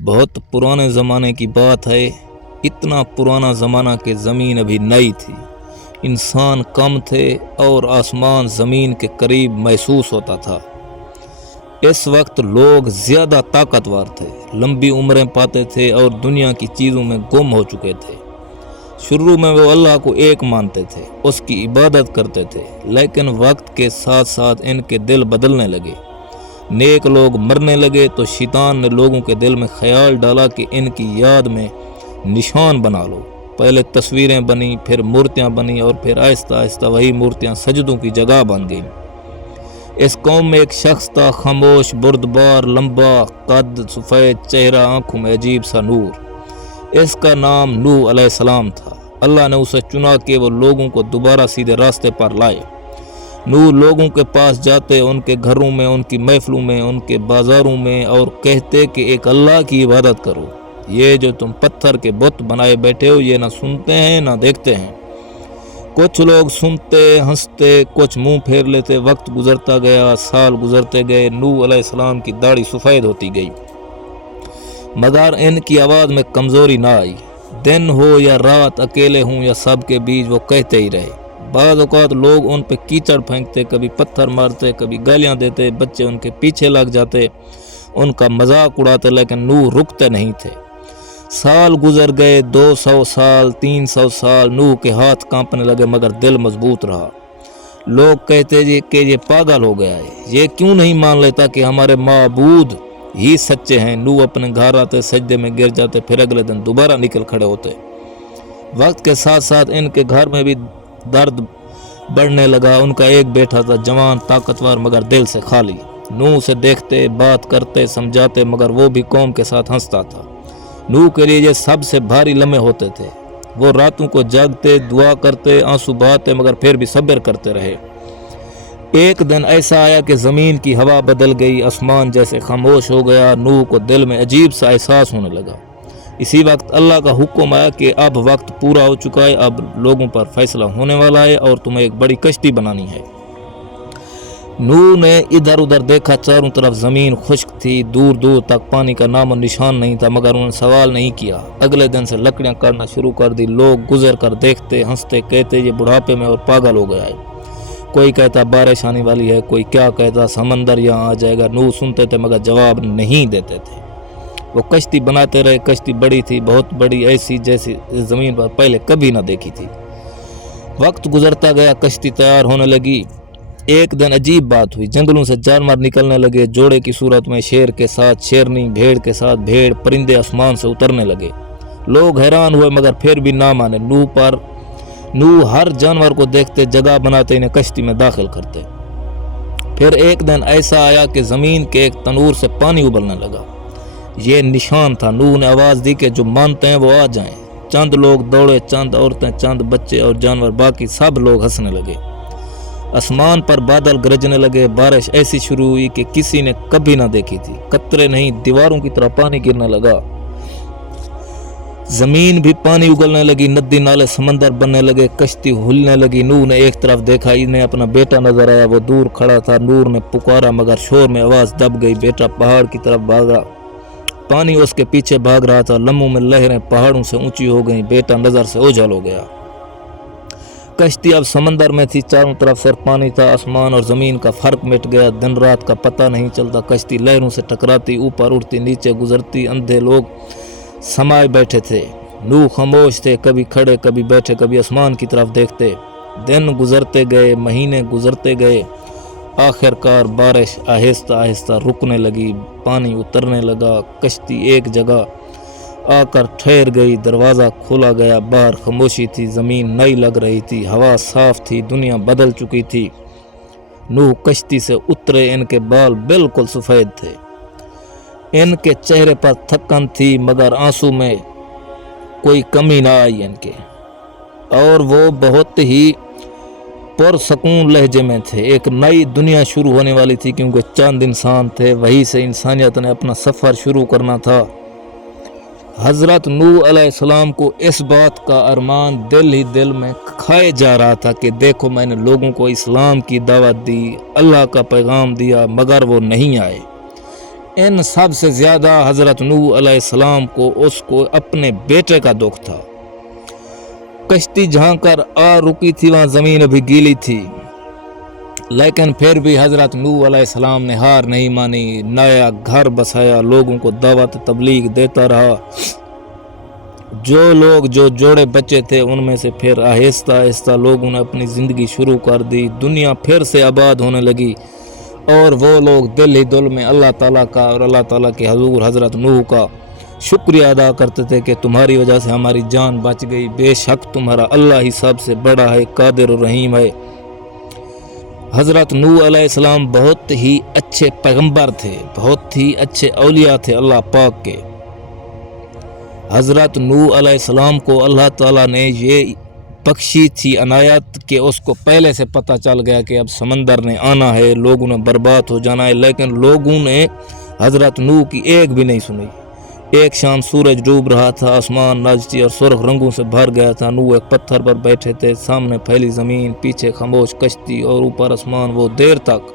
بہت پرانے زمانے کی بات ہے، اتنا پرانا زمانہ کہ زمین ابھی نئی تھی، انسان کم تھے اور آسمان زمین کے قریب محسوس ہوتا تھا۔ اس وقت لوگ زیادہ طاقتور تھے، لمبی عمریں پاتے تھے اور دنیا کی چیزوں میں گم ہو چکے تھے۔ شروع میں وہ اللہ کو ایک مانتے تھے، اس کی عبادت کرتے تھے، لیکن وقت کے ساتھ ساتھ ان کے دل بدلنے لگے۔ نیک لوگ مرنے لگے تو شیطان نے لوگوں کے دل میں خیال ڈالا کہ ان کی یاد میں نشان بنا لو۔ پہلے تصویریں بنی، پھر مورتیاں بنی اور پھر آہستہ آہستہ وہی مورتیاں سجدوں کی جگہ بن گئیں۔ اس قوم میں ایک شخص تھا، خاموش، بردبار، لمبا قد، سفید چہرہ، آنکھوں میں عجیب سا نور۔ اس کا نام نوح علیہ السلام تھا۔ اللہ نے اسے چنا کہ وہ لوگوں کو دوبارہ سیدھے راستے پر لائے۔ نوح لوگوں کے پاس جاتے، ان کے گھروں میں، ان کی محفلوں میں، ان کے بازاروں میں، اور کہتے کہ ایک اللہ کی عبادت کرو۔ یہ جو تم پتھر کے بت بنائے بیٹھے ہو، یہ نہ سنتے ہیں نہ دیکھتے ہیں۔ کچھ لوگ سنتے، ہنستے، کچھ منہ پھیر لیتے۔ وقت گزرتا گیا، سال گزرتے گئے، نوح علیہ السلام کی داڑھی سفید ہوتی گئی، مگر ان کی آواز میں کمزوری نہ آئی۔ دن ہو یا رات، اکیلے ہوں یا سب کے بیچ، وہ کہتے ہی رہے۔ بعض اوقات لوگ ان پہ کیچڑ پھینکتے، کبھی پتھر مارتے، کبھی گالیاں دیتے، بچے ان کے پیچھے لگ جاتے، ان کا مذاق اڑاتے، لیکن نوح رکتے نہیں تھے۔ سال گزر گئے، 200 سال، 300 سال، نوح کے ہاتھ کانپنے لگے مگر دل مضبوط رہا۔ لوگ کہتے کہ یہ پاگل ہو گیا ہے، یہ کیوں نہیں مان لیتا کہ ہمارے معبود ہی سچے ہیں۔ نوح اپنے گھر آتے، سجدے میں گر جاتے، پھر اگلے دن دوبارہ نکل کھڑے ہوتے۔ وقت کے ساتھ ساتھ ان کے گھر میں بھی درد بڑھنے لگا۔ ان کا ایک بیٹا تھا، جوان، طاقتور، مگر دل سے خالی۔ نوح سے دیکھتے، بات کرتے، سمجھاتے، مگر وہ بھی قوم کے ساتھ ہنستا تھا۔ نوح کے لیے یہ سب سے بھاری لمحے ہوتے تھے۔ وہ راتوں کو جاگتے، دعا کرتے، آنسو بہاتے، مگر پھر بھی صبر کرتے رہے۔ ایک دن ایسا آیا کہ زمین کی ہوا بدل گئی، آسمان جیسے خاموش ہو گیا۔ نوح کو دل میں عجیب سا احساس ہونے لگا۔ اسی وقت اللہ کا حکم آیا کہ اب وقت پورا ہو چکا ہے، اب لوگوں پر فیصلہ ہونے والا ہے اور تمہیں ایک بڑی کشتی بنانی ہے۔ نوح نے ادھر ادھر دیکھا، چاروں طرف زمین خشک تھی، دور دور تک پانی کا نام و نشان نہیں تھا، مگر انہوں نے سوال نہیں کیا۔ اگلے دن سے لکڑیاں کاٹنا شروع کر دی۔ لوگ گزر کر دیکھتے، ہنستے، کہتے یہ بڑھاپے میں اور پاگل ہو گیا ہے۔ کوئی کہتا بارش آنے والی ہے، کوئی کیا کہتا سمندر یہاں آ جائے گا۔ نوح سنتے تھے مگر جواب نہیں دیتے تھے۔ وہ کشتی بناتے رہے۔ کشتی بڑی تھی، بہت بڑی، ایسی جیسی زمین پر پہلے کبھی نہ دیکھی تھی۔ وقت گزرتا گیا، کشتی تیار ہونے لگی۔ ایک دن عجیب بات ہوئی، جنگلوں سے جانور نکلنے لگے، جوڑے کی صورت میں، شیر کے ساتھ شیرنی، بھیڑ کے ساتھ بھیڑ، پرندے آسمان سے اترنے لگے۔ لوگ حیران ہوئے مگر پھر بھی نہ مانے۔ نوح ہر جانور کو دیکھتے، جگہ بناتے، انہیں کشتی میں داخل کرتے۔ پھر ایک دن ایسا آیا کہ زمین کے ایک تنور سے پانی ابلنے لگا۔ یہ نشان تھا۔ نوح نے آواز دی کہ جو مانتے ہیں وہ آ جائیں۔ چند لوگ دوڑے، چند عورتیں، چند بچے اور جانور، باقی سب لوگ ہنسنے لگے۔ آسمان پر بادل گرجنے لگے، بارش ایسی شروع ہوئی کہ کسی نے کبھی نہ دیکھی تھی۔ قطرے نہیں، دیواروں کی طرح پانی گرنے لگا۔ زمین بھی پانی اگلنے لگی، ندی نالے سمندر بننے لگے، کشتی ہلنے لگی۔ نوح نے ایک طرف دیکھا، انہیں اپنا بیٹا نظر آیا، وہ دور کھڑا تھا۔ نوح نے پکارا مگر شور میں آواز دب گئی۔ بیٹا پہاڑ کی طرف بھاگا، پانی اس کے پیچھے بھاگ رہا تھا۔ لمحوں میں لہریں پہاڑوں سے اونچی ہو گئیں، بیٹا نظر سے اوجھل ہو گیا۔ کشتی اب سمندر میں تھی، چاروں طرف صرف پانی تھا۔ آسمان اور زمین کا فرق مٹ گیا، دن رات کا پتہ نہیں چلتا۔ کشتی لہروں سے ٹکراتی، اوپر اڑتی، نیچے گزرتی۔ اندھے لوگ سمائے بیٹھے تھے۔ نوح خاموش تھے، کبھی کھڑے، کبھی بیٹھے، کبھی آسمان کی طرف دیکھتے۔ دن گزرتے گئے، مہینے گزرتے گئے۔ آخر کار بارش آہستہ آہستہ رکنے لگی، پانی اترنے لگا، کشتی ایک جگہ آ کر ٹھہر گئی۔ دروازہ کھولا گیا، باہر خاموشی تھی، زمین نئی لگ رہی تھی، ہوا صاف تھی، دنیا بدل چکی تھی۔ نوح کشتی سے اترے، ان کے بال بالکل سفید تھے، ان کے چہرے پر تھکن تھی مگر آنسو میں کوئی کمی نہ آئی ان کے، اور وہ بہت ہی پرسکون لہجے میں تھے۔ ایک نئی دنیا شروع ہونے والی تھی، کیونکہ چند انسان تھے، وہیں سے انسانیت نے اپنا سفر شروع کرنا تھا۔ حضرت نوح علیہ السلام کو اس بات کا ارمان دل ہی دل میں کھائے جا رہا تھا کہ دیکھو میں نے لوگوں کو اسلام کی دعوت دی، اللہ کا پیغام دیا، مگر وہ نہیں آئے۔ ان سب سے زیادہ حضرت نوح علیہ السلام کو اس کو اپنے بیٹے کا دکھ تھا۔ کشتی جہاں کر آ رکی تھی وہاں زمین ابھی گیلی تھی، لیکن پھر بھی حضرت نوح علیہ السلام نے ہار نہیں مانی، نیا گھر بسایا، لوگوں کو دعوت تبلیغ دیتا رہا۔ جو لوگ جو جوڑے بچے تھے ان میں سے پھر آہستہ آہستہ لوگوں نے اپنی زندگی شروع کر دی، دنیا پھر سے آباد ہونے لگی، اور وہ لوگ دل ہی دل میں اللہ تعالیٰ کا اور اللہ تعالیٰ کے حضور حضرت نوح کا شکریہ ادا کرتے تھے کہ تمہاری وجہ سے ہماری جان بچ گئی، بے شک تمہارا اللہ ہی سب سے بڑا ہے، قادر و رحیم ہے۔ حضرت نوح علیہ السلام بہت ہی اچھے پیغمبر تھے، بہت ہی اچھے اولیاء تھے اللہ پاک کے۔ حضرت نوح علیہ السلام کو اللہ تعالیٰ نے یہ بخشی تھی عنایت کہ اس کو پہلے سے پتہ چل گیا کہ اب سمندر نے آنا ہے، لوگوں نے برباد ہو جانا ہے، لیکن لوگوں نے حضرت نوح کی ایک بھی نہیں سنی۔ ایک شام سورج ڈوب رہا تھا، آسمان نازچی اور سرخ رنگوں سے بھر گیا تھا۔ نوح ایک پتھر پر بیٹھے تھے، سامنے پھیلی زمین، پیچھے خاموش کشتی اور اوپر آسمان۔ وہ دیر تک